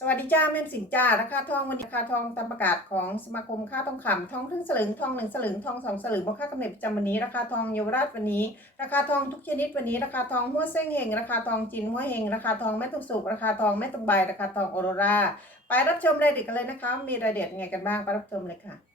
สวัสดีจ้าแม่สิงจ้าราคาทองวันนี้ราคาทองตามประกาศของสมาคมค่าทองคำทองครึ่งสลึงทองหนึ่งสลึงทองสองสลึงบวกค่ากำเนิดประจำวันนี้ราคาทองเยาวราชวันนี้ ราคาทองทุกชนิดวันนี้ราคาทองหัวเส้งเฮงราคาทองจีนหัวเฮงราคาทองแม่ตุกสุกราคาทองแม่ตุกใบราคาทองออโรราไปรับชมรายละเอียดกันเลยนะคะ มีรายละเอียดไงกันบ้างไปรับชมเลยค่ะ